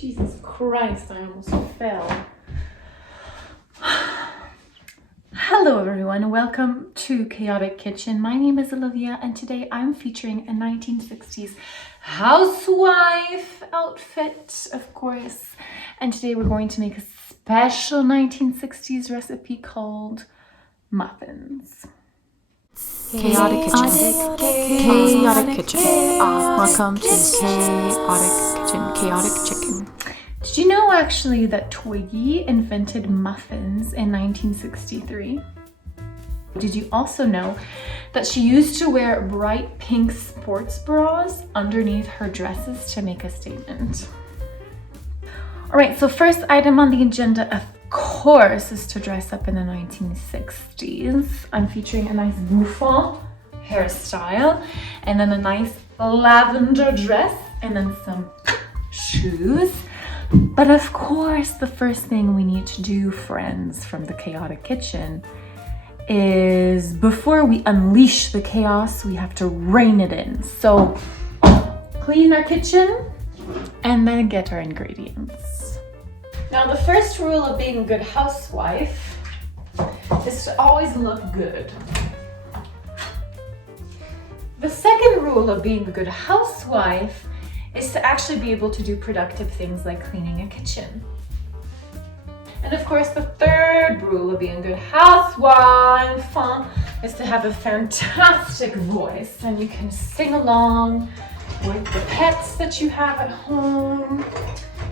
Jesus Christ, I almost fell. Hello everyone, welcome to Chaotic Kitchen. My name is Olivia and today I'm featuring a 1960s housewife outfit, of course. And today we're going to make a special 1960s recipe called muffins. Chaotic Kitchen. Chaotic Kitchen. Welcome to Chaotic Kitchen. Chaotic Chicken. Did you know actually that Twiggy invented muffins in 1963? Did you also know that she used to wear bright pink sports bras underneath her dresses to make a statement? All right, so first item on the agenda, of course, is to dress up in the 1960s. I'm featuring a nice bouffant hairstyle and then a nice lavender dress and then some shoes. But of course, the first thing we need to do, friends from the Chaotic Kitchen, is before we unleash the chaos, we have to rein it in. So clean our kitchen and then get our ingredients. Now, the first rule of being a good housewife is to always look good. The second rule of being a good housewife is to actually be able to do productive things like cleaning a kitchen. And of course, the third rule of being a good housewife is to have a fantastic voice and you can sing along with the pets that you have at home,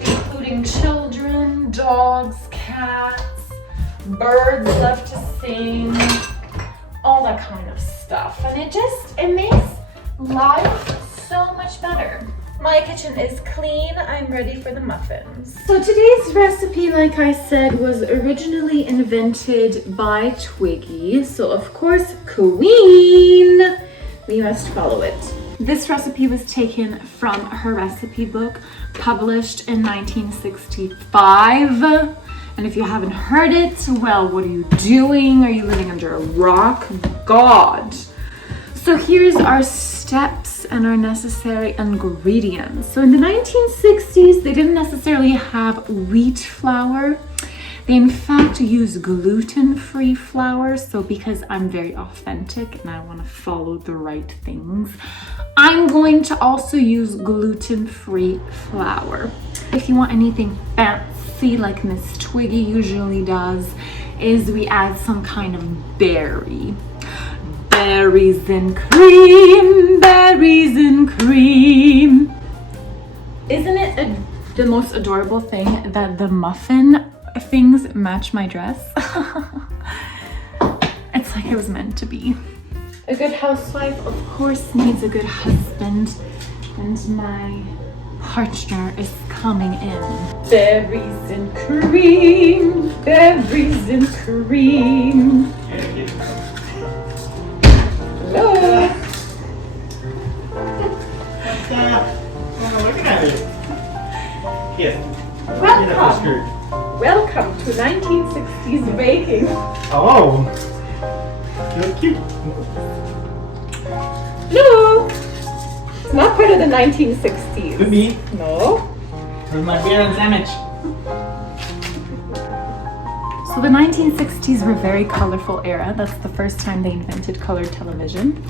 including children, dogs, cats, birds love to sing, all that kind of stuff. And it makes life so much better. My kitchen is clean. I'm ready for the muffins. So today's recipe, like I said, was originally invented by Twiggy. So of course, queen, we must follow it. This recipe was taken from her recipe book, published in 1965. And if you haven't heard it, well, what are you doing? Are you living under a rock? God. So here's our steps and our necessary ingredients. So in the 1960s, they didn't necessarily have wheat flour. They in fact use gluten-free flour. So because I'm very authentic and I want to follow the right things, I'm going to also use gluten-free flour. If you want anything fancy like Miss Twiggy usually does, is we add some kind of berry. Berries and cream, berries and cream. Isn't it the most adorable thing that the muffin things match my dress? It's like it was meant to be. A good housewife, of course, needs a good husband, and my partner is coming in. Berries and cream, berries and cream. Hello. What's up? Oh, look at it. Yes. Welcome to 1960s baking. Oh, you look cute. No, it's not part of the 1960s. Could be. No. With my beer and sandwich. So the 1960s were a very colorful era. That's the first time they invented color television.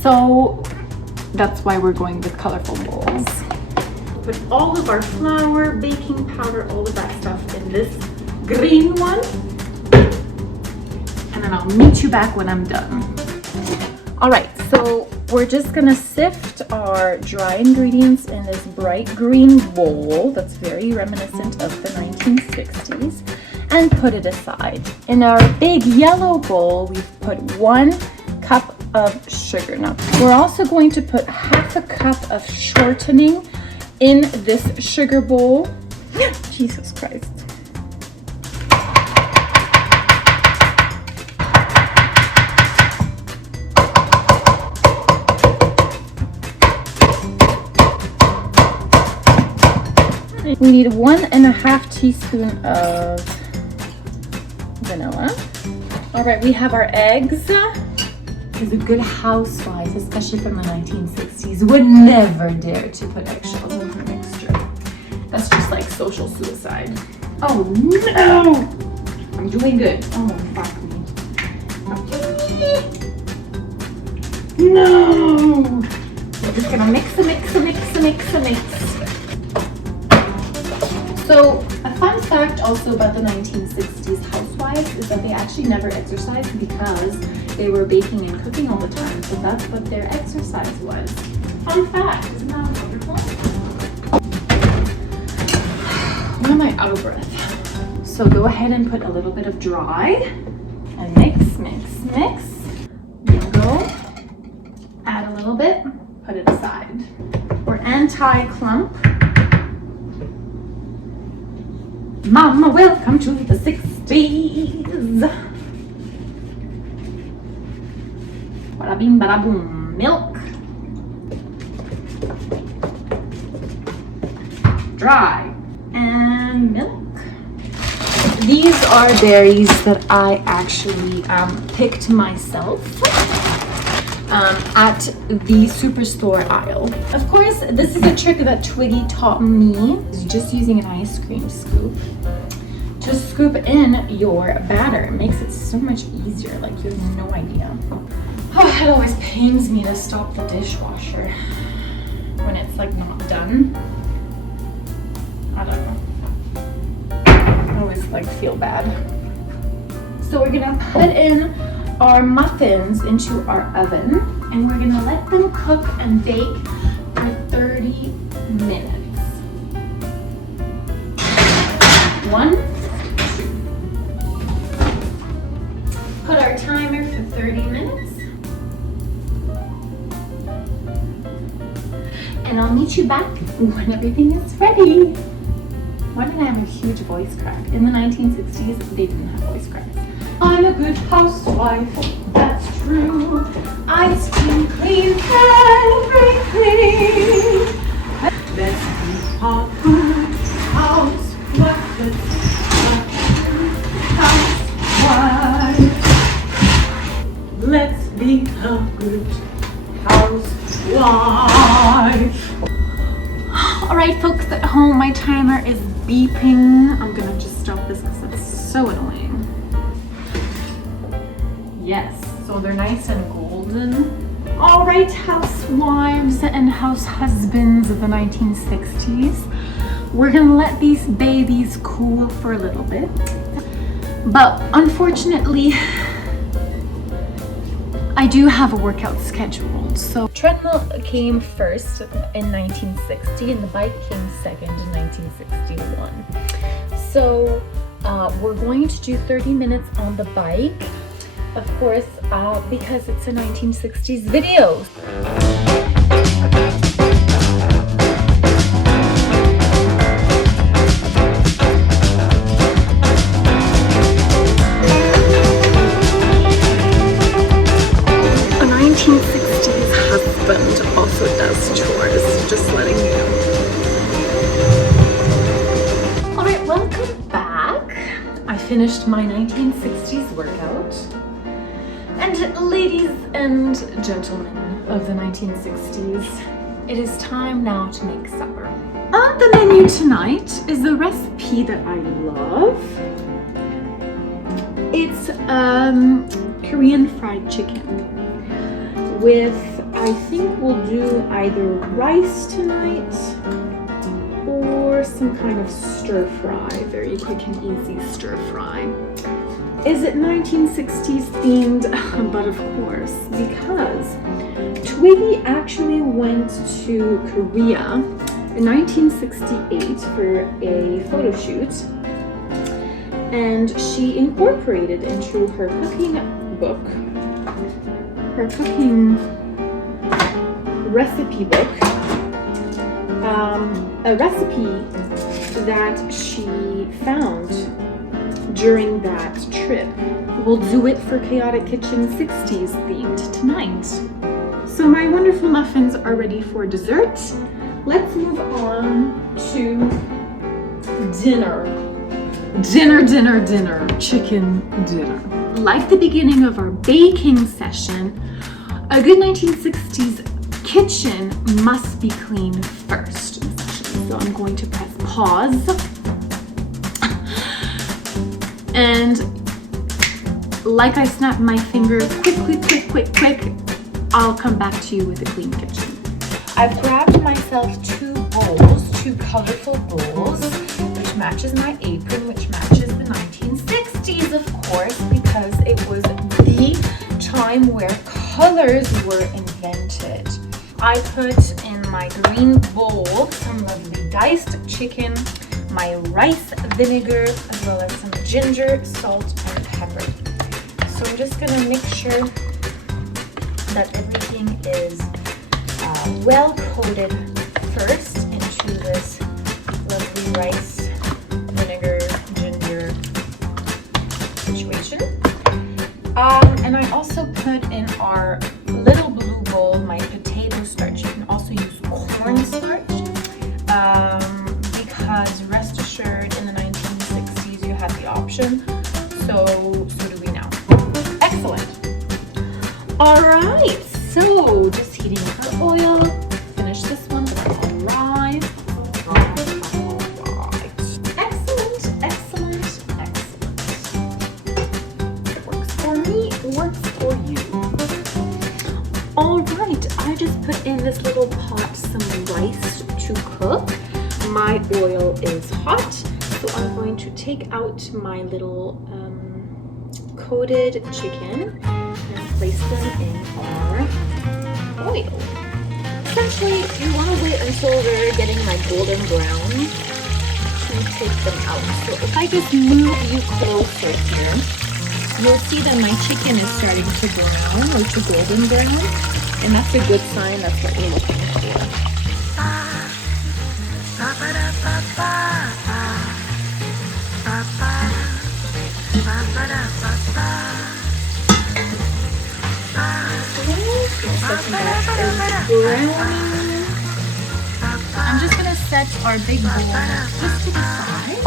So that's why we're going with colorful bowls. Put all of our flour, baking powder, all of that stuff in this green one. And then I'll meet you back when I'm done. All right, so we're just gonna sift our dry ingredients in this bright green bowl that's very reminiscent of the 1960s. And put it aside. In our big yellow bowl, we've put 1 cup of sugar. Now, we're also going to put half a cup of shortening in this sugar bowl. Jesus Christ. We need 1.5 teaspoons of vanilla. All right, we have our eggs. Because a good housewife, especially from the 1960s, would never dare to put eggshells in her mixture. That's just like social suicide. Oh no! I'm doing good. Oh, fuck me. No! We're just gonna mix. So, a fun fact also about the 1960s housewives is that they actually never exercised because they were baking and cooking all the time. So that's what their exercise was. Fun fact, isn't that wonderful? Why am I out of breath? So go ahead and put a little bit of dry and mix. Bingo. Add a little bit, put it aside. We're anti-clump. Mama, welcome to the 60s. Bada bing, bada boom. Milk. Dry. And milk. These are berries that I actually picked myself at the superstore aisle. Of course, this is a trick that Twiggy taught me. Just using an ice cream scoop. Just scoop in your batter. It makes it so much easier, like you have no idea. Oh, it always pains me to stop the dishwasher when it's like not done. I don't know. I always like feel bad. So we're gonna put in our muffins into our oven and we're gonna let them cook and bake for 30 minutes. 1, 2. Put our timer for 30 minutes. And I'll meet you back when everything is ready. Why did I have a huge voice crack? In the 1960s, they didn't have voice cracks. I'm a good housewife, that's true. Ice cream clean everything. Let's be a good housewife. Let's be a good housewife. Let's be a good housewife. All right, folks at home, my timer is beeping. I'm gonna just stop this because it's so annoying. Yes, so they're nice and golden. All right, housewives and house husbands of the 1960s. We're gonna let these babies cool for a little bit. But unfortunately, I do have a workout scheduled. So treadmill came first in 1960 and the bike came second in 1961. So we're going to do 30 minutes on the bike. Of course, because it's a 1960s video. A 1960s husband also does chores, just letting you know. All right, welcome back. I finished my 1960s workout. And ladies and gentlemen of the 1960s, it is time now to make supper. On the menu tonight is a recipe that I love. It's Korean fried chicken with, I think we'll do either rice tonight or some kind of stir fry, very quick and easy stir fry. Is it 1960s themed? But of course, because Twiggy actually went to Korea in 1968 for a photo shoot, and she incorporated into her cooking book, her cooking recipe book, a recipe that she found during that trip. We'll do it for Chaotic Kitchen 60s themed tonight. So my wonderful muffins are ready for dessert. Let's move on to dinner. Dinner, chicken dinner. Like the beginning of our baking session, a good 1960s kitchen must be cleaned first. So I'm going to press pause. And like I snapped my finger, quick, I'll come back to you with a clean kitchen. I've grabbed myself two colorful bowls, which matches my apron, which matches the 1960s, of course, because it was the time where colors were invented. I put in my green bowl some lovely diced chicken, my rice vinegar, as well as some ginger, salt, and pepper. So I'm just gonna make sure that everything is well coated first into this lovely rice vinegar ginger situation. And I also put in our little blue bowl my potato starch. You can also use cornstarch because rest assured in the 1960s you had the option. So do we now. Excellent. All right, so just heating up our oil. Finish this one, but that's all right. Excellent. It works for me, it works for you. All right, I just put in this little pot some rice to cook. My oil is hot, so I'm going to take out my little coated chicken and place them in our oil. Essentially, you want to wait until they're getting like golden brown to take them out. So if I just move you closer here, you'll see that my chicken is starting to brown or to golden brown, and that's a good sign. That's what we're looking for. I'm just gonna set our big bowl just to the side,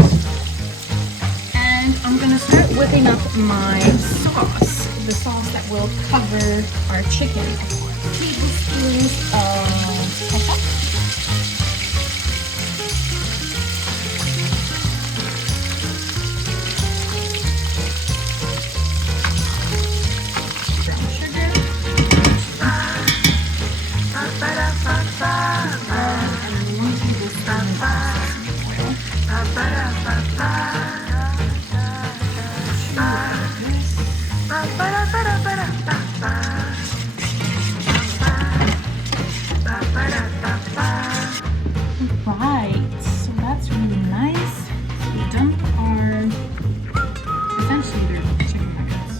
and I'm gonna start whipping up my sauce, the sauce that will cover our chicken. 4 tablespoons of ketchup. Right, so that's really nice. We dump our, essentially they're chicken nuggets.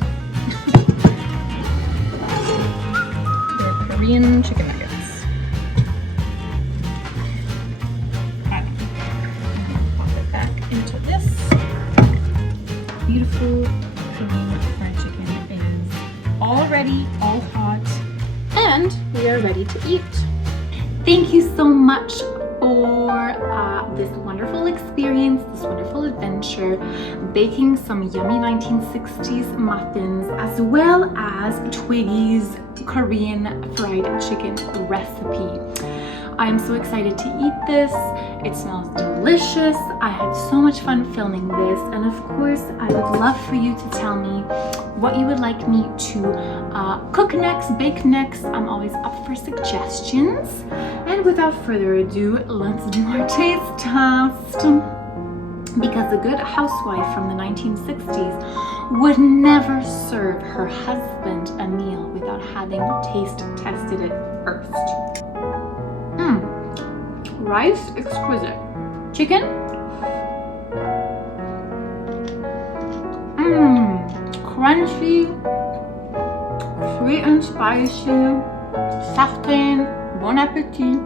They're Korean chicken nuggets. Right. Pop it back into this. Beautiful Korean fried chicken is all ready, all hot, and we are ready to eat. Thank you so much for this wonderful experience, this wonderful adventure, baking some yummy 1960s muffins, as well as Twiggy's Korean fried chicken recipe. I am so excited to eat this. It smells delicious. I had so much fun filming this, and of course I would love for you to tell me what you would like me to cook next, bake next. I'm always up for suggestions. And without further ado, let's do our taste test. Because a good housewife from the 1960s would never serve her husband a meal without having taste tested it first. Rice, exquisite. Chicken, crunchy, sweet and spicy, certain, bon appetit.